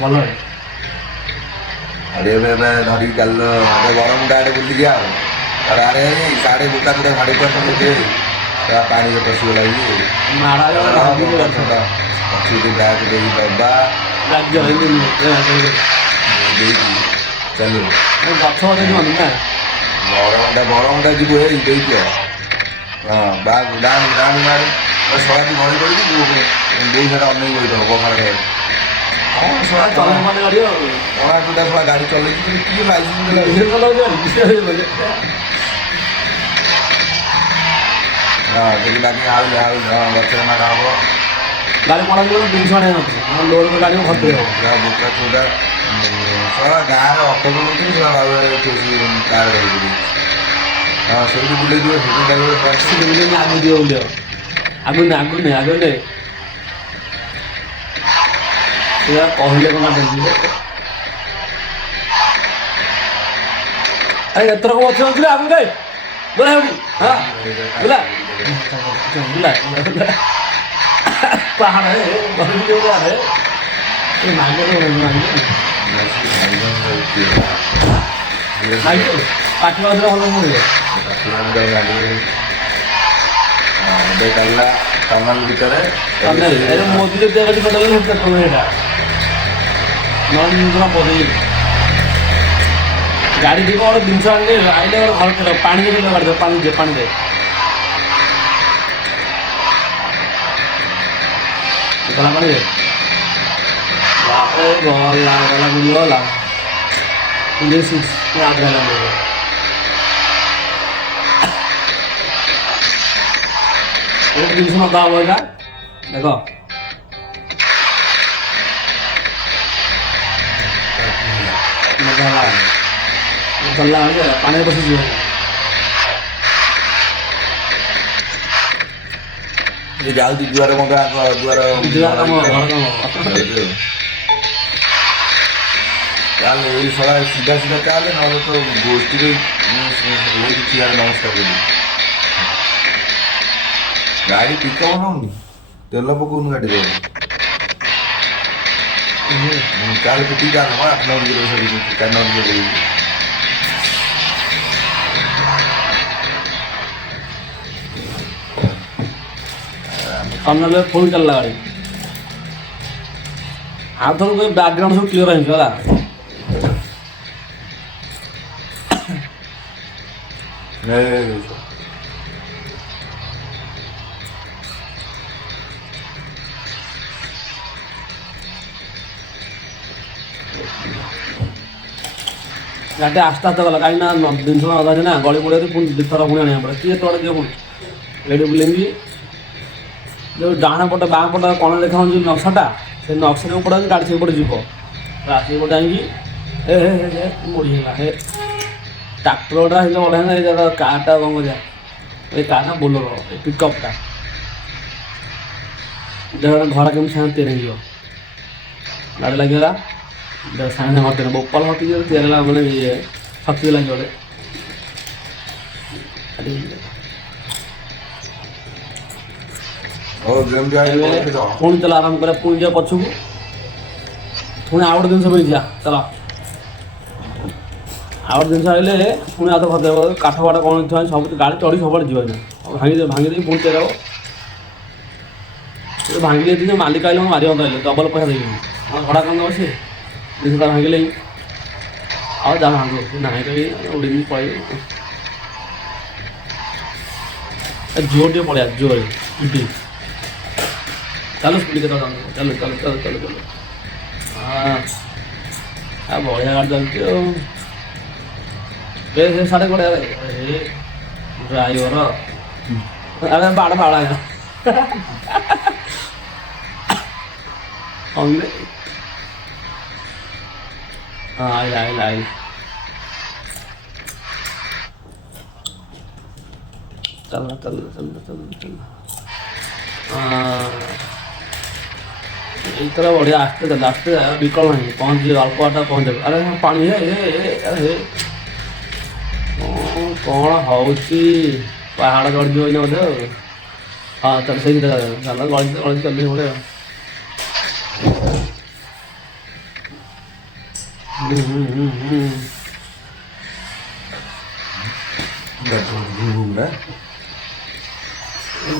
ଭଲ अरे धरिक चाल गरम आड़े बुलिक आरे साढ़े बुका तुरा साढ़े पाँच पानी पशिगला पक्षी बैग दे दबा चलो ଗଛ ଗୋଟେ ଯିବନି ନା ବରମଟା ଯିବୁ ହେଇ ଦେଇଦିଅ ହଁ ବାଘ ଡାଣି ଡାଣି ମାରି ସଳାକୁ ଘରେ କରିକି ଦେଇ ସାରା ଅନେଇ କହିଦେବ ପଖାଳ କ'ଣ ସଳା ଚଲେଇ ମାନେ ଗାଡ଼ି ଆଉ କଣା ଟୁଟା ସଳା ଗାଡ଼ି ଚଲେଇଛି କିଏ ଲାଇସେନ୍ସ ଦେଲା ହଁ ସେଠି ଡାକି ଆଉ ଗଛରେ ମାଡ଼ ହବ ଗାଡ଼ି ପଡ଼ା ଯିବ ଜିନିଷ ଆଣିବା ନଥିବ ଲୋଡ଼ ଗାଡ଼ି ଭର୍ତ୍ତି ହେବ ବୋକା ଚୋଟା ସଳା ଗାଁରେ ଅଟୋ ବୁଲୁଥିଲି ସଳା ବାବୁଆରେ କାର୍ ରହିଥିଲି ହଁ ସେଇଠି ବୁଲେଇ ଯିବ ସେଠି ବୁଲେଇ ଆଗକୁ ଯିବ ବୁଲିବ ଆଗକୁ ନେ ସେ କହିଲେ କ'ଣ ଯିବ ଆରେ ଏଥର କ'ଣ ଅଛି ଅଛି ଆଗକୁ ଯାଇ ବୋଲା ହେଉନି ହଁ ବୁଲା ପାହାଡ଼ ପାଟି ଭଲ ମିଳିବ ଏବେ ଚାଲିଲା ଟନଲ ଭିତରେ ମୋଦି ଯଦି ଏଇଟା ନରେନ୍ଦ୍ର ମୋଦି ଗାଡ଼ି ଯିବ ଗୋଟେ ଜିନିଷ ଆଣିଲେ ଆଇଲେ ଗୋଟେ ଘର ପାଣି ଦେଇ ଗାଡ଼ି ପାଣି ଦେ ଗଲା ପାଣି ଦେ ଗଲା ବୁଲିଗଲା ଆଗ୍ରା एक दिन से मत आओ देखो गला पानी बस ଯାଉଛି ଦୁଆର ଦୁଆର ଚାଲେ ଏଇ ସଳା ସିଧା ଚାଲେ ନହେଲେ ତ ଗୋଷ୍ଠୀରେ ଠିଆ ନମସ୍କାର କରିବି ଗାଡ଼ି ପିକଅପ୍ ନଉନି ତେଲ ପକଉନି ଗାଡ଼ିରେ ଚାଲ ପିଟି ଚାଲ 8-9 କିଲୋ 4-9 କିଲୋ कन्नल फुल चलला गाड़ी आप तो बैकग्राउंड सब क्लियर है होला गाड़ी आस्ते आस्ते गला कहीं दिन अदा ना गली पड़े पुणी दिथर पुणी आने पड़े किए तोड़े दिए पुणी रेडी बुलेंगी जो डाण पटे बाँ पटे कण देखा जो नक्साटा से नक्सा जो पड़ा गाड़ी से पटे जीव रास्ते पटे आएंगी हे मुड़ीगला हे ट्राक्टरटा है बढ़िया ये कारटा कौन कर कारटा बोलेरो पिकअपटा देख घर केम सागे तेरे गाड़ी लगे सागे हटे बोपाल हटी तेरे मैंने ये शक्ति लगे गोटे पुणी चल आराम कर पुणी जा पछक पुणी आउ गोटे जिन जा चल आउ गोटे जिन आइले पुणी हाथ भर काठ फाट कौन सब गाड़ी चढ़ी सब जीवन भांगी दे पुणी चेक भांगी दे मालिक आइले मारे आइले डबल पैसा देवी भड़ा कम दब सी जिनसा भांगिले आउ जा भांग ना उड़ी पड़े जोर टे पड़ा जोर स्पीड चलो स्पीड के चलो चलो चलो चलो चलो चलो हाँ बढ़िया गाड़ी चलती साढ़े बढ़िया ड्राइवर अरे बाड़ बाड़ा हाँ आइला आइला आइला चलना चलना चलना चलना चलना इस तरह बढ़िया आस्ते विकल नहीं पहुँच जाए अल्प बाटा पहुँच जाए अरे पानी है अरे कौन हूँ पहाड़ चढ़ बोधे हाँ चल सही जगह है चल गली चल रही बोले ঘুম না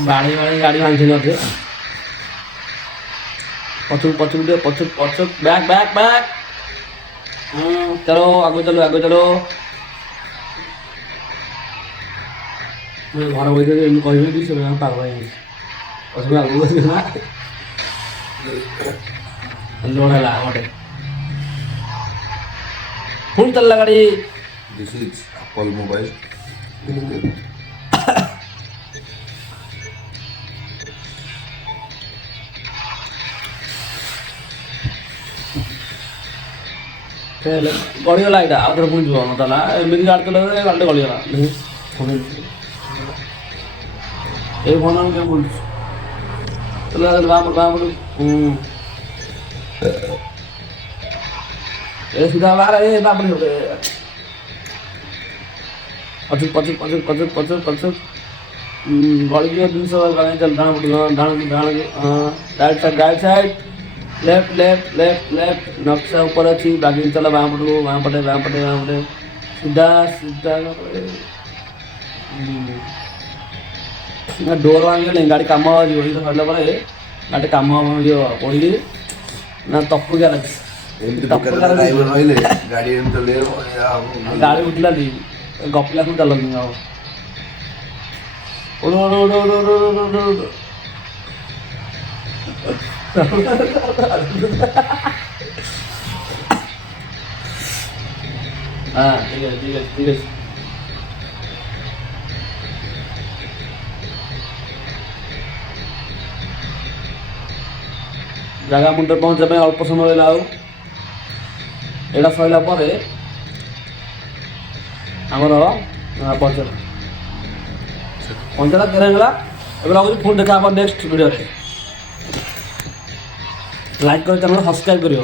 বাড়ি বাড়ি গাড়ি ভাঙছে না ওতে पछुक पछुक दे पछुक पछुक बैक बैक बैक चलो आगे चलो आगे चलो मैं घर बैठे इन कहीं भी से मैं पागल है उसमें आगे बढ़ ना लोड़ा ला मोटे फुल चल गाड़ी দিস ইজ অ্যাপল মোবাইল गड़ीगला यहाँ आउ थे पुणी जीव ना एमती गाड़ी चलाए गाड़ी गड़ीगला ये फोन क्या बोल चला ये सीधा बाहर ये पछुक पछुक पछुक पछुक पछुक पछुक गड़ी जिन चल right side left left left left नक्शा ऊपर अच्छी बाकी चला वहाँ पटे सीधा सीधा डोर भांगे गाड़ी कम सरला गाड़ी कम पड़ी ना तपु क्या लगे ড্রাইভার হইলে গাড়ি এমনি চলে गाड़ी उठला दी गपला को चल हाँ ठीक है ठीक है ठीक है जगह मुंडे पहुँचा अल्प समय लाऊ एटा सरला आमर पंचला पंचला तेरंगला एवं पुणी देखा नेक्स्ट वीडियो लाइक कर चैनल सब्सक्राइब करियो।